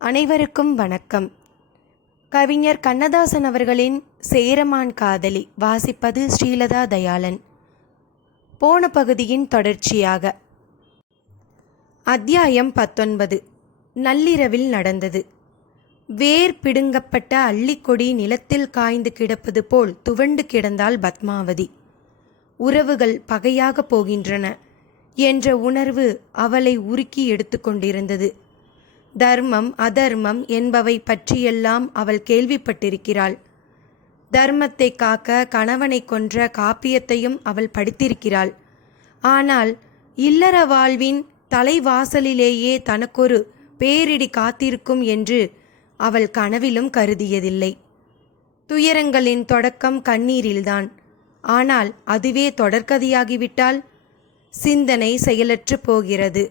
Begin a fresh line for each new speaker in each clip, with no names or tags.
அனைவருக்கும் வணக்கம். கவிஞர் கண்ணதாசன் அவர்களின் சேரமான் காதலி வாசிப்பது ஸ்ரீலதா தயாளன். போன பகுதியின் தொடர்ச்சியாக. அத்தியாயம் பத்தொன்பது. நள்ளிரவில் நடந்தது. வேர் பிடுங்கப்பட்ட அள்ளிக்கொடி நிலத்தில் காய்ந்து கிடப்பது போல் துவண்டு கிடந்தால் பத்மாவதி. உறவுகள் பகையாக போகின்றன என்ற உணர்வு அவளை உருக்கி எடுத்துக்கொண்டிருந்தது தர்மம் அதர்மம் என்பவை பற்றியெல்லாம் அவள் கேள்விப்பட்டிருக்கிறாள். தர்மத்தை காக்க கணவனை கொன்ற காப்பியத்தையும் அவள் படித்திருக்கிறாள். ஆனால் இல்லற வாழ்வின் தலைவாசலிலேயே தனக்கொரு பேரிடி காத்திருக்கும் என்று அவள் கனவிலும் கருதியதில்லை. துயரங்களின் தொடக்கம் கண்ணீரில்தான். ஆனால் அதுவே தொடர்கதையாகிவிட்டால் சிந்தனை செயலற்று போகிறது.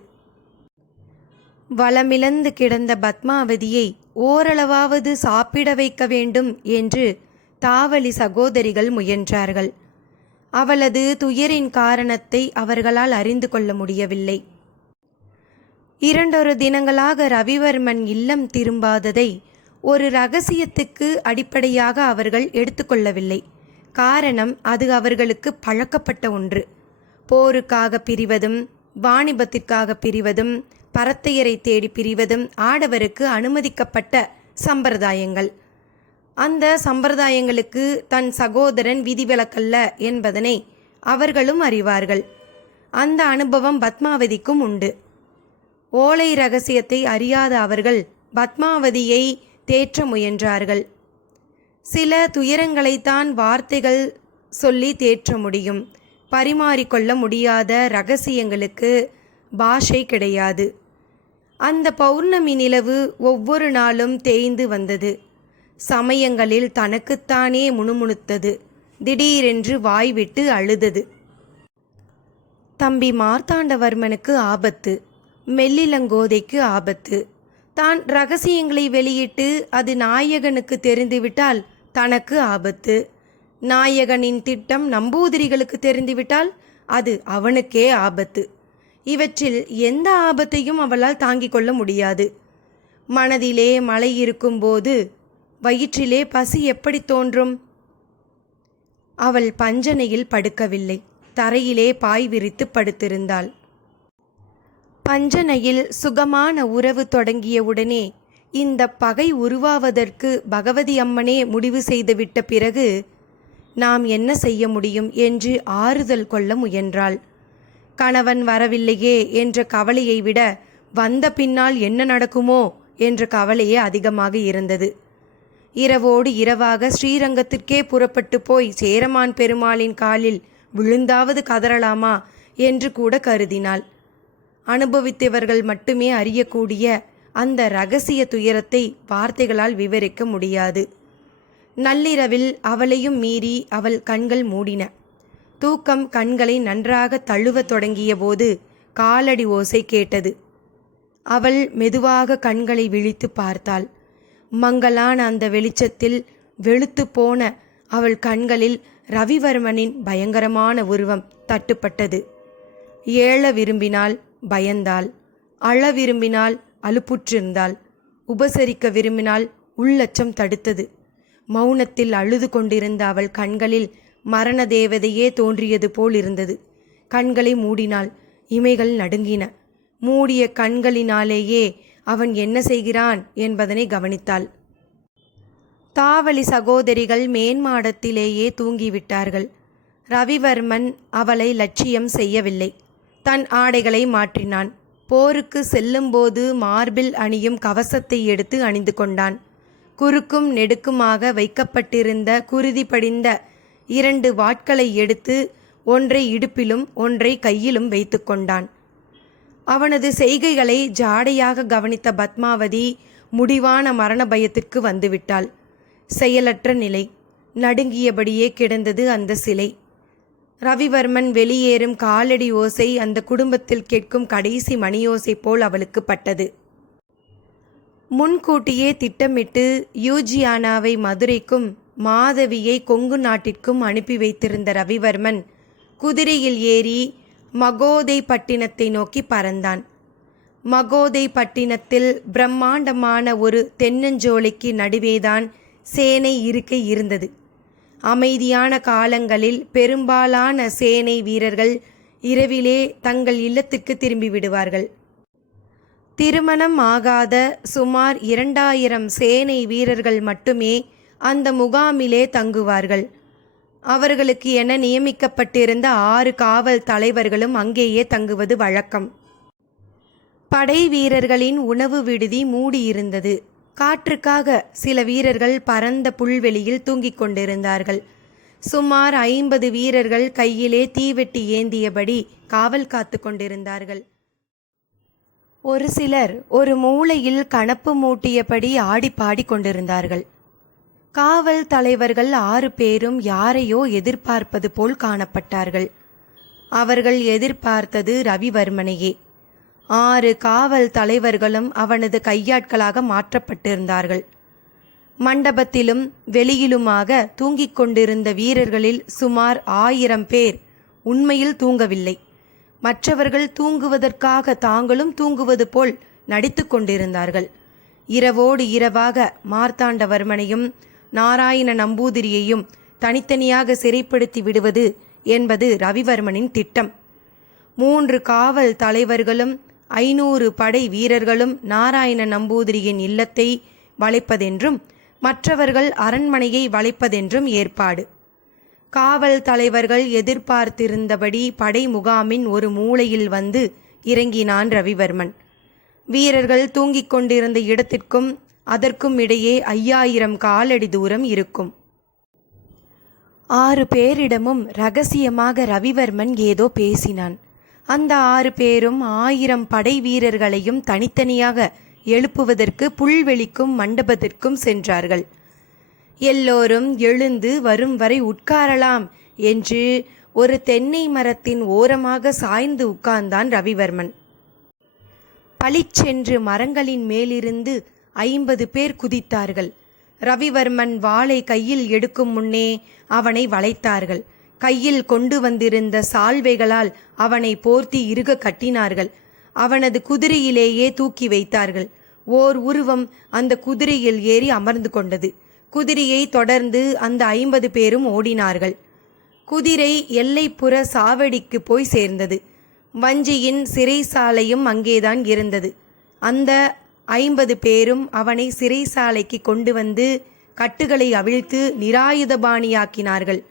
வளமிழந்து கிடந்த பத்மாவதியை ஓரளவாவது சாப்பிட வைக்க வேண்டும் என்று தாவலி சகோதரிகள் முயன்றார்கள். அவளது துயரின் காரணத்தை அவர்களால் அறிந்து கொள்ள முடியவில்லை. இரண்டொரு தினங்களாக ரவிவர்மன் இல்லம் திரும்பாததை ஒரு ரகசியத்துக்கு அடிப்படையாக அவர்கள் எடுத்துக்கொள்ளவில்லை காரணம் அது அவர்களுக்கு பழக்கப்பட்ட ஒன்று. போருக்காக பிரிவதும் வாணிபத்திற்காக பிரிவதும் பரத்தையரை தேடி பிரிவதும் ஆடவருக்கு அனுமதிக்கப்பட்ட சம்பிரதாயங்கள். அந்த சம்பிரதாயங்களுக்கு தன் சகோதரன் விதிவிலக்கல்ல என்பதனை அவர்களும் அறிவார்கள். அந்த அனுபவம் பத்மாவதிக்கும் உண்டு. ஓலை ரகசியத்தை அறியாத அவர்கள் பத்மாவதியை தேற்ற முயன்றார்கள். சில துயரங்களைத்தான் வார்த்தைகள் சொல்லி தேற்ற முடியும். பரிமாறிக்கொள்ள முடியாத ரகசியங்களுக்கு பாஷை கிடையாது. அந்த பௌர்ணமி நிலவு ஒவ்வொரு நாளும் தேய்ந்து வந்தது. சமயங்களில் தனக்குத்தானே முணுமுணுத்தது. திடீரென்று வாய்விட்டு அழுதது. தம்பி மார்த்தாண்டவர்மனுக்கு ஆபத்து. மெல்லிலங்கோதைக்கு ஆபத்து. தான் ரகசியங்களை வெளியிட்டு அது நாயகனுக்கு தெரிந்துவிட்டால் தனக்கு ஆபத்து. நாயகனின் திட்டம் நம்பூதிரிகளுக்கு தெரிந்துவிட்டால் அது அவனுக்கே ஆபத்து. இவற்றில் எந்த ஆபத்தையும் அவளால் தாங்கிக் கொள்ள முடியாது. மனதிலே மழை இருக்கும்போது வயிற்றிலே பசி எப்படி தோன்றும்? அவள் பஞ்சனையில் படுக்கவில்லை. தரையிலே பாய் விரித்து படுத்திருந்தாள். பஞ்சனையில் சுகமான உறவு தொடங்கியவுடனே இந்த பகை உருவாவதற்கு பகவதி அம்மனே முடிவு செய்துவிட்ட பிறகு நாம் என்ன செய்ய முடியும் என்று ஆறுதல் கொள்ள முயன்றாள். கணவன் வரவில்லையே என்ற கவலையை விட வந்த பின்னால் என்ன நடக்குமோ என்ற கவலையே அதிகமாக இருந்தது. இரவோடு இரவாக ஸ்ரீரங்கத்திற்கே புறப்பட்டு போய் சேரமான் பெருமாளின் காலில் விழுந்தாவது கதறலாமா என்று கூட கருதினாள். அனுபவித்தவர்கள் மட்டுமே அறியக்கூடிய அந்த ரகசிய துயரத்தை வார்த்தைகளால் விவரிக்க முடியாது. நள்ளிரவில் அவளையும் மீறி அவள் கண்கள் மூடின. தூக்கம் கண்களை நன்றாக தழுவத் தொடங்கிய போது காலடி ஓசை கேட்டது. அவள் மெதுவாக கண்களை விழித்து பார்த்தாள். மங்கலான அந்த வெளிச்சத்தில் வெளுத்து போன அவள் கண்களில் ரவிவர்மனின் பயங்கரமான உருவம் தட்டுப்பட்டது. ஏழ விரும்பினால் பயந்தாள் அழ விரும்பினால் அலுப்புற்றிருந்தாள் உபசரிக்க விரும்பினால் உள்ளச்சம் தடுத்தது. மௌனத்தில் அழுது கொண்டிருந்த அவள் கண்களில் மரண தேவதையே தோன்றியது போல் இருந்தது கண்களை மூடினாள். இமைகள் நடுங்கின. மூடிய கண்களினாலேயே அவன் என்ன செய்கிறான் என்பதனை கவனித்தாள். தாவளி சகோதரிகள் மேன்மாடத்திலேயே தூங்கிவிட்டார்கள். ரவிவர்மன் அவளை லட்சியம் செய்யவில்லை. தன் ஆடைகளை மாற்றினான். போருக்கு செல்லும்போது மார்பில் அணியும் கவசத்தை எடுத்து அணிந்து கொண்டான். குறுக்கும் நெடுக்குமாக வைக்கப்பட்டிருந்த குருதி படிந்த இரண்டு வாட்களை எடுத்து ஒன்றை இடுப்பிலும் ஒன்றை கையிலும் வைத்து கொண்டான். அவனது செய்கைகளை ஜாடையாக கவனித்த பத்மாவதி முடிவான மரண பயத்திற்கு வந்துவிட்டாள். செயலற்ற நிலை. நடுங்கியபடியே கிடந்தது அந்த சிலை. ரவிவர்மன் வெளியேறும் காலடி ஓசை அந்த குடும்பத்தில் கேட்கும் கடைசி மணியோசை போல் அவளுக்கு பட்டது. முன்கூட்டியே திட்டமிட்டு யூஜியானாவை மதுரைக்கும் மாதவியை கொங்கு நாட்டிற்கும் அனுப்பி வைத்திருந்த ரவிவர்மன் குதிரையில் ஏறி மகோதை பட்டினத்தை நோக்கி பறந்தான். மகோதை பட்டினத்தில் பிரம்மாண்டமான ஒரு தென்னஞ்சோலைக்கு நடுவேதான் சேனை இருக்கை இருந்தது. அமைதியான காலங்களில் பெரும்பாலான சேனை வீரர்கள் இரவிலே தங்கள் இல்லத்துக்கு திரும்பி விடுவார்கள். திருமணம் ஆகாத சுமார் இரண்டாயிரம் சேனை வீரர்கள் மட்டுமே அந்த முகாமிலே தங்குவார்கள். அவர்களுக்கு என நியமிக்கப்பட்டிருந்த ஆறு காவல் தலைவர்களும் அங்கேயே தங்குவது வழக்கம். படை வீரர்களின் உணவு விடுதி மூடியிருந்தது. காற்றுக்காக சில வீரர்கள் பரந்த புல்வெளியில் தூங்கிக் கொண்டிருந்தார்கள். சுமார் ஐம்பது வீரர்கள் கையிலே தீவெட்டி ஏந்தியபடி காவல் காத்து கொண்டிருந்தார்கள். ஒரு சிலர் ஒரு மூலையில் கணப்பு மூட்டியபடி ஆடி பாடி கொண்டிருந்தார்கள். காவல் தலைவர்கள் ஆறு பேரும் யாரையோ எதிர்பார்ப்பது போல் காணப்பட்டார்கள். அவர்கள் எதிர்பார்த்தது ரவிவர்மனையே. ஆறு காவல் தலைவர்களும் அவனது கையாட்களாக மாற்றப்பட்டிருந்தார்கள். மண்டபத்திலும் வெளியிலுமாக தூங்கிக் கொண்டிருந்த வீரர்களில் சுமார் ஆயிரம் பேர் உண்மையில் தூங்கவில்லை. மற்றவர்கள் தூங்குவதற்காக தாங்களும் தூங்குவது போல் நடித்து கொண்டிருந்தார்கள். இரவோடு இரவாக மார்த்தாண்டவர்மனையும் நாராயண நம்பூதிரியையும் தனித்தனியாக சிறைப்படுத்தி விடுவது என்பது ரவிவர்மனின் திட்டம். மூன்று காவல் தலைவர்களும் ஐநூறு படை வீரர்களும் நாராயண நம்பூதிரியின் இல்லத்தை வளைப்பதென்றும் மற்றவர்கள் அரண்மனையை வளைப்பதென்றும் ஏற்பாடு. காவல் தலைவர்கள் எதிர்பார்த்திருந்தபடி படை முகாமின் ஒரு மூலையில் வந்து இறங்கினான் ரவிவர்மன். வீரர்கள் தூங்கிக் கொண்டிருந்த இடத்திற்கும் அதற்கும் இடையே ஐயாயிரம் காலடி தூரம் இருக்கும். ஆறு பேரிடமும் ரகசியமாக ரவிவர்மன் ஏதோ பேசினான். அந்த ஆறு பேரும் ஆயிரம் படை வீரர்களையும் தனித்தனியாக எழுப்புவதற்கு புல்வெளிக்கும் மண்டபத்திற்கும் சென்றார்கள். எல்லோரும் எழுந்து வரும் வரை உட்காரலாம் என்று ஒரு தென்னை மரத்தின் ஓரமாக சாய்ந்து உட்கார்ந்தான் ரவிவர்மன். பளிச்சென்று மரங்களின் மேலிருந்து ஐம்பது பேர் குதித்தார்கள். ரவிவர்மன் வாளை கையில் எடுக்கும் முன்னே அவனை வளைத்தார்கள். கையில் கொண்டு வந்திருந்த சால்வைகளால் அவனை போர்த்தி இறுக கட்டினார்கள். அவனது குதிரையிலேயே தூக்கி வைத்தார்கள். ஓர் உருவம் அந்த குதிரையில் ஏறி அமர்ந்து கொண்டது. குதிரையை தொடர்ந்து அந்த ஐம்பது பேரும் ஓடினார்கள். குதிரை எல்லைப்புற சாவடிக்கு போய் சேர்ந்தது. வஞ்சியின் சிறைசாலையும் அங்கேதான் இருந்தது. அந்த ஐம்பது பேரும் அவனை சிறைசாலைக்கு கொண்டு வந்து கட்டுகளை அவிழ்த்து நிராயுதபாணியாக்கினார்கள்.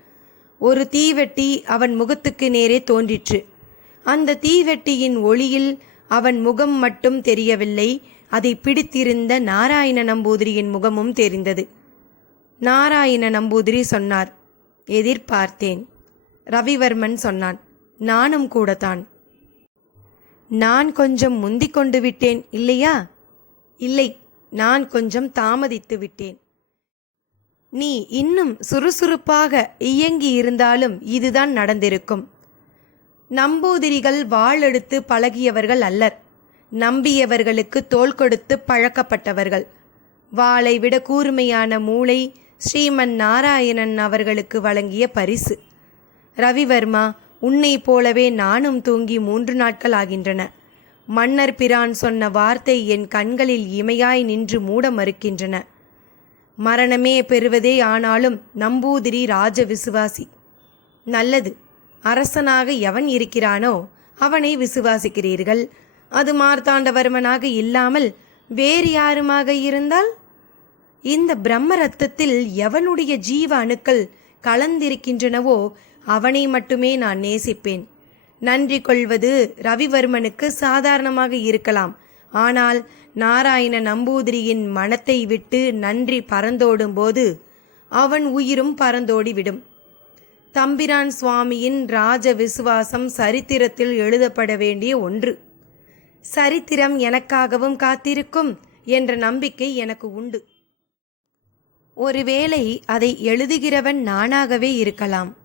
ஒரு தீவெட்டி அவன் முகத்துக்கு நேரே தோன்றிற்று. அந்த தீவெட்டியின் ஒளியில் அவன் முகம் மட்டும் தெரியவில்லை அதை பிடித்திருந்த நாராயண நம்பூதிரியின் முகமும் தெரிந்தது. நாராயண நம்பூதிரி சொன்னார் எதிர்பார்த்தேன் ரவிவர்மன் சொன்னான் நானும் கூடத்தான். நான் கொஞ்சம் முந்திக் கொண்டு விட்டேன் இல்லையா? இல்லை நான் கொஞ்சம் தாமதித்து விட்டேன். நீ இன்னும் சுறுசுறுப்பாக இயங்கி இருந்தாலும் இதுதான் நடந்திருக்கும். நம்பூதிரிகள் வாளெடுத்து பழகியவர்கள் அல்லர். நம்பியவர்களுக்கு தோல் கொடுத்து பழக்கப்பட்டவர்கள். வாளை விட கூர்மையான மூளை ஸ்ரீமன் நாராயணன் அவர்களுக்கு வழங்கிய பரிசு. ரவிவர்மா உன்னை போலவே நானும் தூங்கி மூன்று நாட்கள் ஆகின்றன. மன்னர் பிரான் சொன்ன வார்த்தை என் கண்களில் இமையாய் நின்று மூட மறுக்கின்றன மரணமே பெறுவதே ஆனாலும் நம்பூதிரி ராஜ விசுவாசி நல்லது அரசனாக எவன் இருக்கிறானோ அவனை விசுவாசிக்கிறீர்கள். அது மார்த்தாண்டவர்மனாக இல்லாமல் வேறு யாருமாக இருந்தால்? இந்த பிரம்ம ரத்தத்தில் எவனுடைய ஜீவ அணுக்கள் கலந்திருக்கின்றனவோ அவனை மட்டுமே நான் நேசிப்பேன். நன்றி கொள்வது ரவிவர்மனுக்கு சாதாரணமாக இருக்கலாம். ஆனால் நாராயண நம்பூதிரியின் மனத்தை விட்டு நன்றி பறந்தோடும் போது அவன் உயிரும் பறந்தோடிவிடும். தம்பிரான் சுவாமியின் ராஜ விசுவாசம் சரித்திரத்தில் எழுதப்பட வேண்டிய ஒன்று. சரித்திரம் எனக்காகவும் காத்திருக்கும் என்ற நம்பிக்கை எனக்கு உண்டு. ஒருவேளை அதை எழுதுகிறவன் நானாகவே இருக்கலாம்.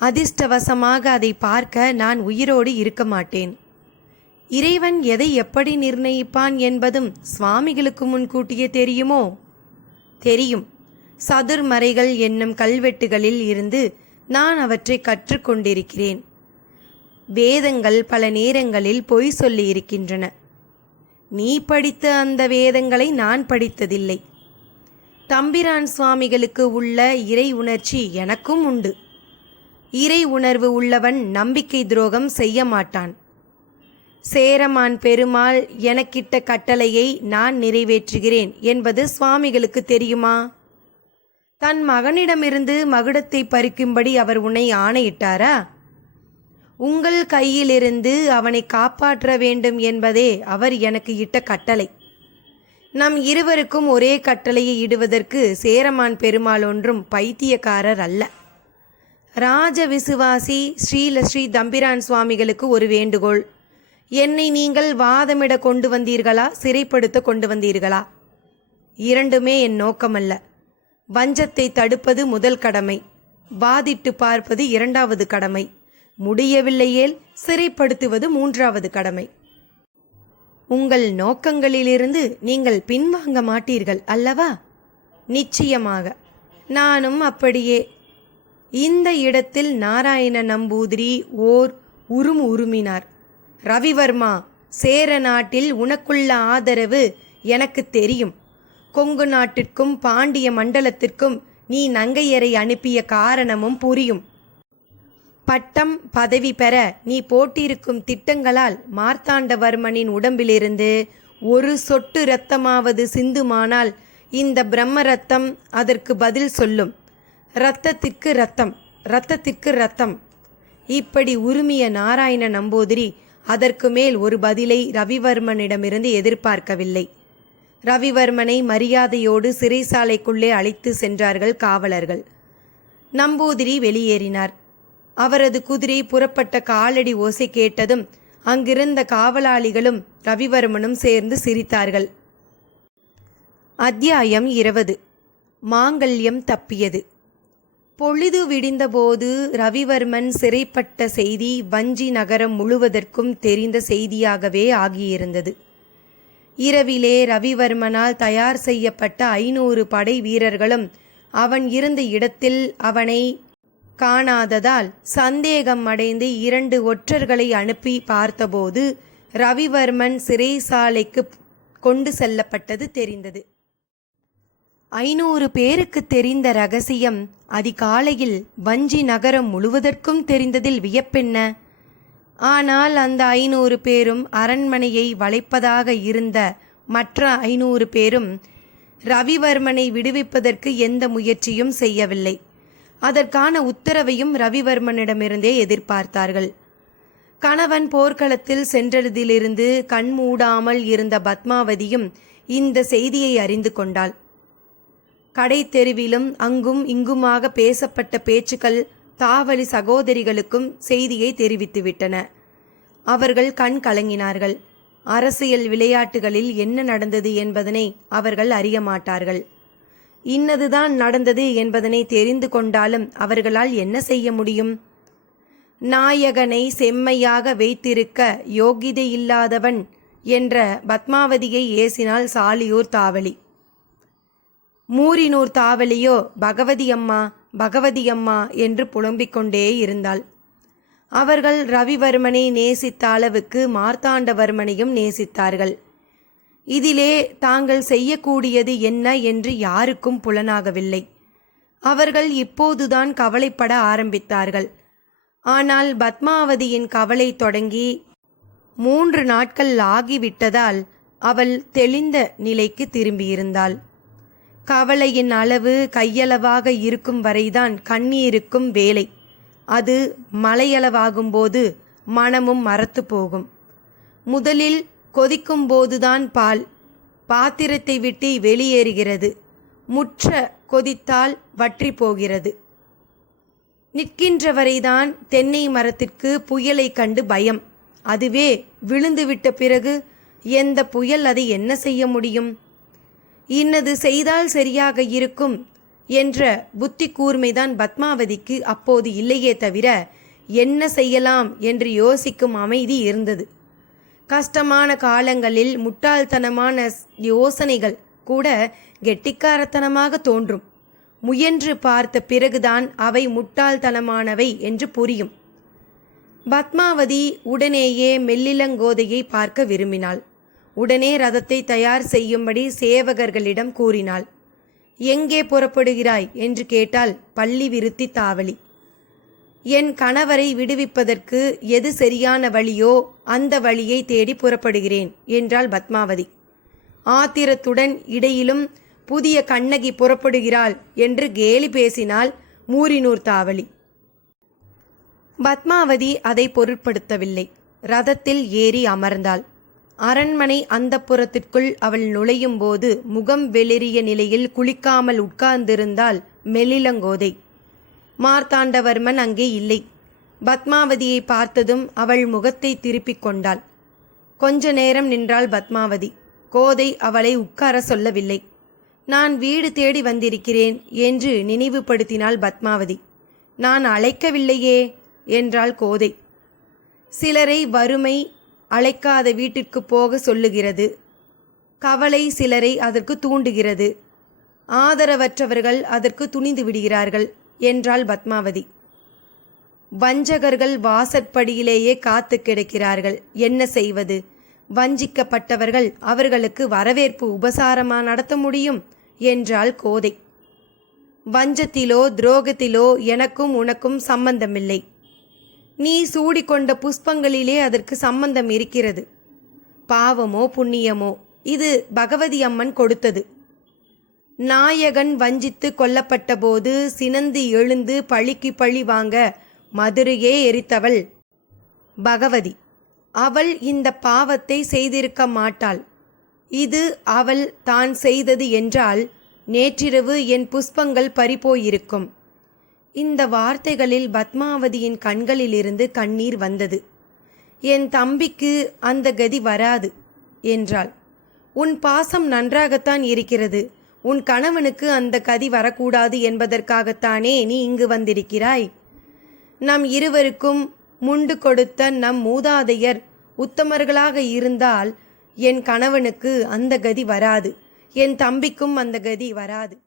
அதிர்ஷ்டவசமாக அதை பார்க்க நான் உயிரோடு இருக்க மாட்டேன். இறைவன் எதை எப்படி நிர்ணயிப்பான் என்பதும் சுவாமிகளுக்கு முன்கூட்டியே தெரியுமோ? தெரியும். சதுர்மறைகள் என்னும் கல்வெட்டுகளில் இருந்து நான் அவற்றை கற்றுக்கொண்டிருக்கிறேன் வேதங்கள் பல நேரங்களில் பொய் சொல்லியிருக்கின்றன நீ படித்த அந்த வேதங்களை நான் படித்ததில்லை. தம்பிரான் சுவாமிகளுக்கு உள்ள இறை உணர்ச்சி எனக்கும் உண்டு. இறை உணர்வு உள்ளவன் நம்பிக்கை துரோகம் செய்ய மாட்டான். சேரமான் பெருமாள் எனக்கிட்ட கட்டளையை நான் நிறைவேற்றுகிறேன் என்பது சுவாமிகளுக்கு தெரியுமா? தன் மகனிடமிருந்து மகுடத்தை பறிக்கும்படி அவர் உன்னை ஆணையிட்டாரா? உங்கள் கையிலிருந்து அவனை காப்பாற்ற வேண்டும் என்பதே அவர் எனக்கு இட்ட கட்டளை. நம் இருவருக்கும் ஒரே கட்டளையை இடுவதற்கு சேரமான் பெருமாள் ஒன்றும் பைத்தியக்காரர் அல்ல. ராஜ விசுவாசி ஸ்ரீல ஸ்ரீ தம்பிரான் சுவாமிகளுக்கு ஒரு வேண்டுகோள். என்னை நீங்கள் வாதமிட கொண்டு வந்தீர்களா? சிறைப்படுத்த கொண்டு வந்தீர்களா? இரண்டுமே என் நோக்கமல்ல. வஞ்சத்தை தடுப்பது முதல் கடமை. வாதிட்டு பார்ப்பது இரண்டாவது கடமை. முடியவில்லையேல் சிறைப்படுத்துவது மூன்றாவது கடமை. உங்கள் நோக்கங்களிலிருந்து நீங்கள் பின்வாங்க மாட்டீர்கள் அல்லவா? நிச்சயமாக. நானும் அப்படியே. இந்த இடத்தில் நாராயண நம்பூதிரி ஓர் உரும் உருமினார் ரவிவர்மா சேர நாட்டில் உனக்குள்ள ஆதரவு எனக்கு தெரியும். கொங்கு நாட்டிற்கும் பாண்டிய மண்டலத்திற்கும் நீ நங்கையரை அனுப்பிய காரணமும் புரியும். பட்டம் பதவி பெற நீ போட்டிருக்கும் திட்டங்களால் மார்த்தாண்டவர்மனின் உடம்பிலிருந்து ஒரு சொட்டு இரத்தமாவது சிந்துமானால் இந்த பிரம்ம ரத்தம் அதற்கு பதில் சொல்லும். ரத்தத்திற்கு ரத்தம் ரத்தத்திற்கு ரத்தம். இப்படி உருமிய நாராயண நம்பூதிரி அதற்கு மேல் ஒரு பதிலை ரவிவர்மனிடமிருந்து எதிர்பார்க்கவில்லை. ரவிவர்மனை மரியாதையோடு சிறைசாலைக்குள்ளே அழைத்து சென்றார்கள் காவலர்கள். நம்பூதிரி வெளியேறினார். அவரது குதிரை புறப்பட்ட காலடி ஓசை கேட்டதும் அங்கிருந்த காவலாளிகளும் ரவிவர்மனும் சேர்ந்து சிரித்தார்கள். அத்தியாயம் இருபது. மாங்கல்யம் தப்பியது. பொழுது விடிந்தபோது ரவிவர்மன் சிறைப்பட்ட செய்தி வஞ்சி நகரம் முழுவதற்கும் தெரிந்த செய்தியாகவே ஆகியிருந்தது. இரவிலே ரவிவர்மனால் தயார் செய்யப்பட்ட ஐநூறு படை வீரர்களும் அவன் இருந்த இடத்தில் அவனை காணாததால் சந்தேகம் அடைந்து இரண்டு ஒற்றர்களை அனுப்பி பார்த்தபோது ரவிவர்மன் சிறைசாலைக்கு கொண்டு செல்லப்பட்டது தெரிந்தது. ஐநூறு பேருக்கு தெரிந்த ரகசியம் அதிகாலையில் வஞ்சி நகரம் முழுவதற்கும் தெரிந்ததில் வியப்பென்ன? ஆனால் அந்த ஐநூறு பேரும் அரண்மனையை வளைப்பதாக இருந்த மற்ற ஐநூறு பேரும் ரவிவர்மனை விடுவிப்பதற்கு எந்த முயற்சியும் செய்யவில்லை. அதற்கான உத்தரவையும் ரவிவர்மனிடமிருந்தே எதிர்பார்த்தார்கள். கணவன் போர்க்களத்தில் சென்றதிலிருந்து கண்மூடாமல் இருந்த பத்மாவதியும் இந்த செய்தியை அறிந்து கொண்டாள். கடை தெருவிலும் அங்கும் இங்குமாக பேசப்பட்ட பேச்சுக்கள் தாவலி சகோதரிகளுக்கும் செய்தியை தெரிவித்துவிட்டன. அவர்கள் கண் கலங்கினார்கள். அரசியல் விளையாட்டுகளில் என்ன நடந்தது என்பதனை அவர்கள் அறிய மாட்டார்கள். இன்னதுதான் நடந்தது என்பதனை தெரிந்து கொண்டாலும் அவர்களால் என்ன செய்ய முடியும்? நாயகனை செம்மையாக வைத்திருக்க யோகிதையில்லாதவன் என்ற பத்மாவதியை ஏசினாள் சாலியூர் தாவலி. மூரினூர் தாவலியோ பகவதி அம்மா பகவதி அம்மா என்று புலம்பிக் கொண்டே இருந்தாள். அவர்கள் ரவிவர்மனை நேசித்த அளவுக்கு மார்த்தாண்டவர்மனையும் நேசித்தார்கள். இதிலே தாங்கள் செய்யக்கூடியது என்ன என்று யாருக்கும் புலனாகவில்லை. அவர்கள் இப்போதுதான் கவலைப்பட ஆரம்பித்தார்கள். ஆனால் பத்மாவதியின் கவலை தொடங்கி மூன்று நாட்கள் ஆகிவிட்டதால் அவள் தெளிந்த நிலைக்கு திரும்பியிருந்தாள். கவலையின் அளவு கையளவாக இருக்கும் வரைதான் கண்ணீருக்கும் வேலை. அது மலையளவாகும்போது மனமும் மரத்து போகும். முதலில் கொதிக்கும் போதுதான் பால். பாத்திரத்தை விட்டு வெளியேறுகிறது. முற்ற கொதித்தால் வற்றி போகிறது. நிற்கின்றவரைதான் தென்னை மரத்திற்கு புயலை கண்டு பயம். அதுவே விழுந்துவிட்ட பிறகு எந்த புயல் அதை என்ன செய்ய முடியும்? இன்னது செய்தால் சரியாக இருக்கும் என்ற புத்தி கூர்மைதான் பத்மாவதிக்கு அப்போது இல்லையே தவிர என்ன செய்யலாம் என்று யோசிக்கும் அமைதி இருந்தது. கஷ்டமான காலங்களில் முட்டாள்தனமான யோசனைகள் கூட கெட்டிக்காரத்தனமாக தோன்றும். முயன்று பார்த்த பிறகுதான் அவை முட்டாள்தனமானவை என்று புரியும். பத்மாவதி உடனேயே மெல்லிலங்கோதையை பார்க்க விரும்பினாள். உடனே ரதத்தை தயார் செய்யும்படி சேவகர்களிடம் கூறினாள். எங்கே புறப்படுகிறாய்? என்று கேட்டால் பள்ளி விருத்தி தாவலி என் கணவரை விடுவிப்பதற்கு எது சரியான வழியோ அந்த வழியை தேடி புறப்படுகிறேன் என்றாள் பத்மாவதி. ஆத்திரத்துடன் இடையிலும் புதிய கண்ணகி புறப்படுகிறாள் என்று கேலி பேசினாள் மூரினூர் தாவலி பத்மாவதி அதை பொருட்படுத்தவில்லை. ரதத்தில் ஏறி அமர்ந்தாள். அரண்மனை அந்தப்புறத்திற்குள் அவள் நுழையும் போது முகம் வெளிரிய நிலையில் குளிக்காமல் உட்கார்ந்திருந்தால் மெலிலங்கோதை மார்த்தாண்டவர்மன் அங்கே இல்லை. பத்மாவதியை பார்த்ததும் அவள் முகத்தை திருப்பிக் கொண்டாள். கொஞ்ச நேரம் நின்றாள் பத்மாவதி. கோதை அவளை உட்கார சொல்லவில்லை. நான் வீடு தேடி வந்திருக்கிறேன் என்று நினைவுபடுத்தினாள் பத்மாவதி. நான் அழைக்கவில்லையே என்றாள் கோதை. சிலரை வறுமை அழைக்காத வீட்டிற்கு போக சொல்லுகிறது. கவலை சிலரை அதற்கு தூண்டுகிறது. ஆதரவற்றவர்கள் அதற்கு துணிந்து விடுகிறார்கள் என்றாள் பத்மாவதி. வஞ்சகர்கள் வாசற்படியிலேயே காத்து கிடக்கிறார்கள். என்ன செய்வது? வஞ்சிக்கப்பட்டவர்கள் அவர்களுக்கு வரவேற்பு உபசாரமா நடத்த முடியும்? என்றாள் கோதை. வஞ்சத்திலோ துரோகத்திலோ எனக்கும் உனக்கும் சம்பந்தமில்லை. நீ சூடிக்கொண்ட புஷ்பங்களிலே அதற்கு சம்பந்தம் இருக்கிறது. பாவமோ புண்ணியமோ இது பகவதி அம்மன் கொடுத்தது. நாயகன் வஞ்சித்து கொல்லப்பட்ட போது சினந்து எழுந்து பழிக்கு பழி வாங்க மதுரையே எரித்தவள் பகவதி. அவள் இந்த பாவத்தை செய்திருக்க மாட்டாள். இது அவள் தான் செய்தது என்றால் நேற்றிரவு என் புஷ்பங்கள் பறிபோயிருக்கும். இந்த வார்த்தைகளில் பத்மாவதியின் கண்களிலிருந்து கண்ணீர் வந்தது. என் தம்பிக்கு அந்த கதி வராது என்றாள். உன் பாசம் நன்றாகத்தான் இருக்கிறது. உன் கணவனுக்கு அந்த கதி வரக்கூடாது என்பதற்காகத்தானே நீ இங்கு வந்திருக்கிறாய். நம் இருவருக்கும் முண்டு கொடுத்த நம் மூதாதையர் உத்தமர்களாக இருந்தால் என் கணவனுக்கு அந்த கதி வராது. என் தம்பிக்கும் அந்த கதி வராது.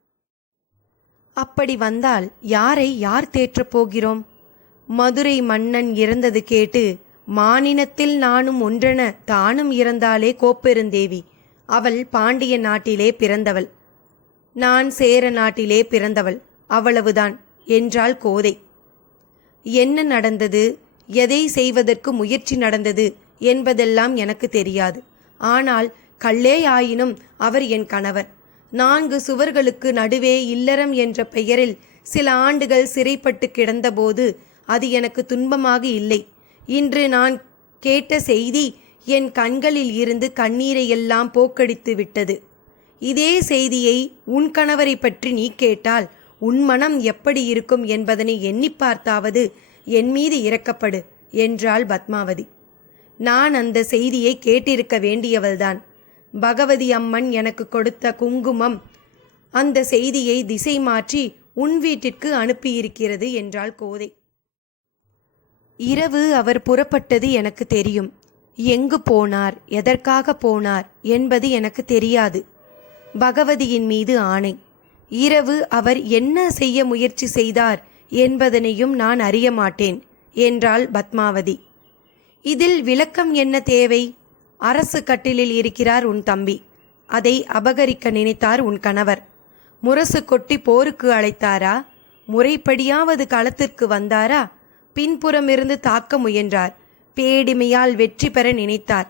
அப்படி வந்தால் யாரை யார் தேற்றப் போகிறோம்? மதுரை மன்னன் இறந்தது கேட்டு மானினத்தில் நானும் ஒன்றென தானும் இறந்தாலே கோப்பெருந்தேவி. அவள் பாண்டிய நாட்டிலே பிறந்தவள். நான் சேர நாட்டிலே பிறந்தவள். அவ்வளவுதான் என்றாள் கோதை. என்ன நடந்தது? எதை செய்வதற்கு முயற்சி நடந்தது? என்பதெல்லாம் எனக்கு தெரியாது. ஆனால் கல்லே ஆயினும் அவர் என் கணவர். நான்கு சுவர்களுக்கு நடுவே இல்லறம் என்ற பெயரில் சில ஆண்டுகள் சிறைப்பட்டு கிடந்தபோது அது எனக்கு துன்பமாக இல்லை. இன்று நான் கேட்ட செய்தி என் கண்களில் இருந்து கண்ணீரை எல்லாம் போக்கடித்து விட்டது. இதே செய்தியை உன் கணவரை பற்றி நீ கேட்டால் உன் மனம் எப்படி இருக்கும் என்பதனை எண்ணி பார்த்தாவது என் மீது இறக்கப்படு என்றாள் பத்மாவதி. நான் அந்த செய்தியை கேட்டிருக்க வேண்டியவள்தான். பகவதி அம்மன் எனக்கு கொடுத்த குங்குமம் அந்த செய்தியை திசை மாற்றி உன் வீட்டிற்கு அனுப்பியிருக்கிறது என்றாள் கோதை. இரவு அவர் புறப்பட்டது எனக்கு தெரியும். எங்கு போனார் எதற்காக போனார் என்பது எனக்கு தெரியாது. பகவதியின் மீது ஆணை. இரவு அவர் என்ன செய்ய முயற்சி செய்தார் என்பதனையும் நான் அறிய மாட்டேன் என்றாள் பத்மாவதி. இதில் விளக்கம் என்ன தேவை? அரசு கட்டிலில் இருக்கிறார் உன் தம்பி. அதை அபகரிக்க நினைத்தார் உன் கணவர். முரசு கொட்டி போருக்கு அழைத்தாரா? முறைப்படியாவது களத்திற்கு வந்தாரா? பின்புறமிருந்து தாக்க முயன்றார். பேடிமையால் வெற்றி பெற நினைத்தார்.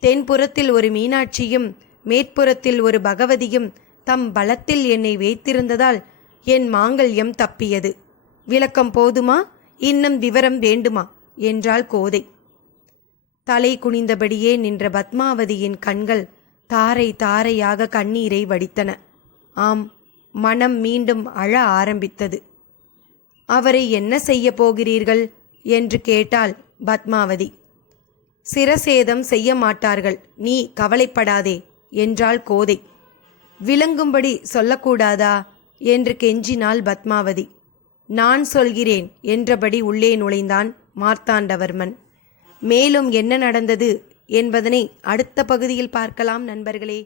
தென்புறத்தில் ஒரு மீனாட்சியும் மேற்புறத்தில் ஒரு பகவதியும் தம் பலத்தில் என்னை வைத்திருந்ததால் என் மாங்கல்யம் தப்பியது. விளக்கம் போதுமா? இன்னும் விவரம் வேண்டுமா? என்றாள் கோதை. தலை குனிந்தபடியே நின்ற பத்மாவதியின் கண்கள் தாரை தாரையாக கண்ணீரை வடித்தன. ஆம் மனம் மீண்டும் அழ ஆரம்பித்தது. அவரை என்ன செய்ய போகிறீர்கள்? என்று கேட்டாள் பத்மாவதி. சிரசேதம் செய்ய மாட்டார்கள் நீ கவலைப்படாதே என்றாள் கோதை. விளங்கும்படி சொல்லக்கூடாதா? என்று கெஞ்சினாள் பத்மாவதி. நான் சொல்கிறேன் என்றபடி உள்ளே நுழைந்தான் மார்த்தாண்டவர்மன். மேலும் என்ன நடந்தது என்பதனை அடுத்த பகுதியில் பார்க்கலாம் நண்பர்களே.